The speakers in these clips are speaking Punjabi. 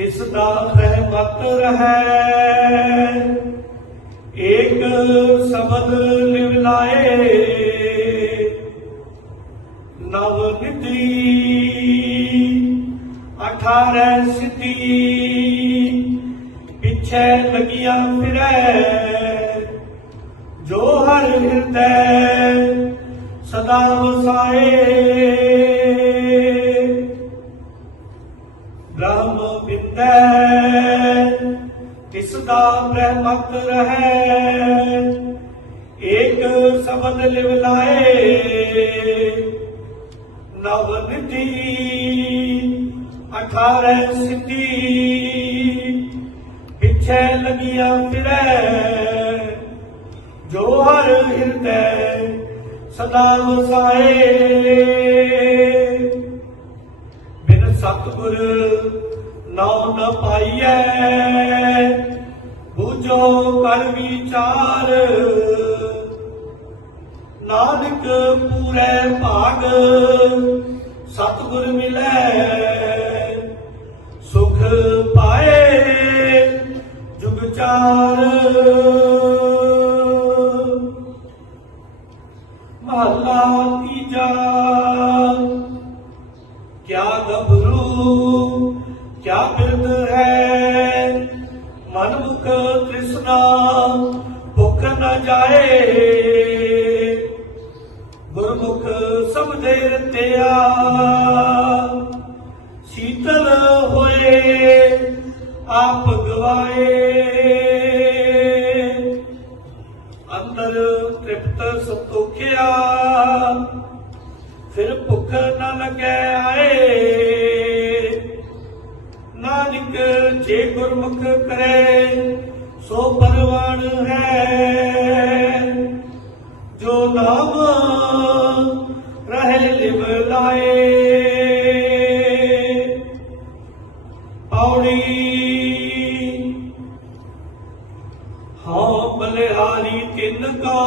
ਤਿਸ ਦਾ ਰਹਿਮਤ ਰਹੈ। ਏਕ ਸ਼ਬਦ ਲਿਵ ਲਾਏ। ਨਵ ਨਿਤੀ ਅਠਾਰੈ ਸਿਤੀ ਪਿਛੈ ਲਗੀਆਂ ਫਿਰੈ। ਜੋ ਹਰ ਹਿਰਦੈ, ਸਦਾ ਵਸਾਏ। ਬ੍ਰਹਮ ਬਿੰਦੈ ਤਿਸ ਦਾ ਬ੍ਰਹਮਤ ਰਹੈ? ਏਕ ਸ਼ਬਦ ਲਿਵ ਲਾਏ। ਨਵ ਨਿਧੀ ਅਠਾਰੈ ਸਿੱਧੀ। ਪਿਛੈ ਲਗੀਆਂ ਫਿਰੈ। ਜੋ ਹਰ ਹਿਰਦੈ ਸਦਾ ਵਸਾਏ। ਬਿਨ ਸਤਿਗੁਰ ਨਾਉ ਨ ਪਾਈਐ। ਬੂਝੋ ਕਰ ਵਿਚਾਰ। ਨਾਨਕ ਪੂਰੇ ਭਾਗ, ਸਤਿਗੁਰ ਮਿਲੈ। ਸੁਖ ਪਾਏ ਜੁਗ ਚਾਰ। ਮਹੱਲਾ ਤੀਜਾ। ਕਿਆ ਗੱਭਰੂ ਕਿਆ ਬਿਰਧ ਹੈ। ਮਨ ਮੁਖ ਤ੍ਰਿਸ਼ਨਾ ਭੁੱਖ ਨਾ ਜਾਏ। ਗੁਰਮੁਖ ਸਮਝੇ ਰਤਿਆ ਸ਼ੀਤਲ ਹੋਏ, ਆਪ ਗਵਾਏ। ਅੰਦਰ ਤ੍ਰਿਪਤ ਸਤੋਖਿਆ, ਫਿਰ ਭੁੱਖ ਨ ਲੱਗੈ ਆਏ। ਨਾਨਕ ਜੇ ਗੁਰਮੁਖ ਕਰੇ, ਸੋ ਪਰਵਾਨ ਹੈ। ਜੋ ਨਾਮ ਰਹੇ ਲਿਵ ਲਾਏ, ਪੌੜੀ ਹਾਂ ਬਲਿਹਾਰੀ ਤਿੰਨ ਕੋ,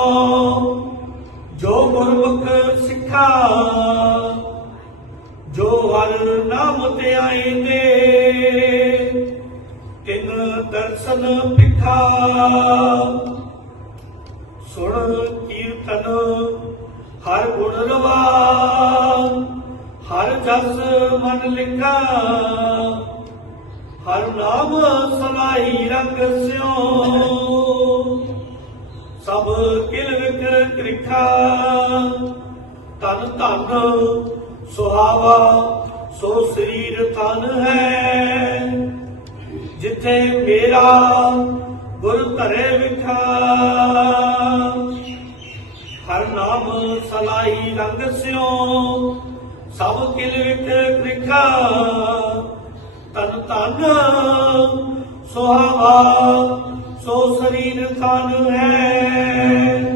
ਜੋ ਗੁਰਮੁਖ ਸਿੱਖਾ, ਜੋ ਹਰ ਨਾਮ ਤੇ ਆਏਂਦੇ ਤਿੰਨ ਦਰਸ਼ਨ ਪਿਖਾ ਸੁਣ ਕੀਰਤਨ, ਹਰ ਗੁਣ ਰਵਾ। ਹਰ ਜਸ ਮਨ ਲਿਖਾ। ਹਰ ਨਾਮ ਸਲਾਈ ਰੰਗ ਸਿਓ ਸਭ ਕਿਲ ਵਿਕਰ ਕ੍ਰਿਖਾ। ਤਨ ਧਨ ਸੁਹਾਵਾ, ਸੋ ਸਰੀਰ ਤਨ ਹੈ। ਜਿੱਥੇ ਮੇਰਾ ਗੁਰ ਧਰੇ ਵਿਖਾ ਹਰ ਨਾਮ ਸਲਾਈ ਰੰਗ ਸਿਓ ਸਭ ਕਿਲ ਵਿਕ ਕ੍ਰਿਖਾ ਤਨ ਤਨ ਸੁਹਾਵਾ ਸੋ ਸਰੀਰ ਤਨ ਹੈ।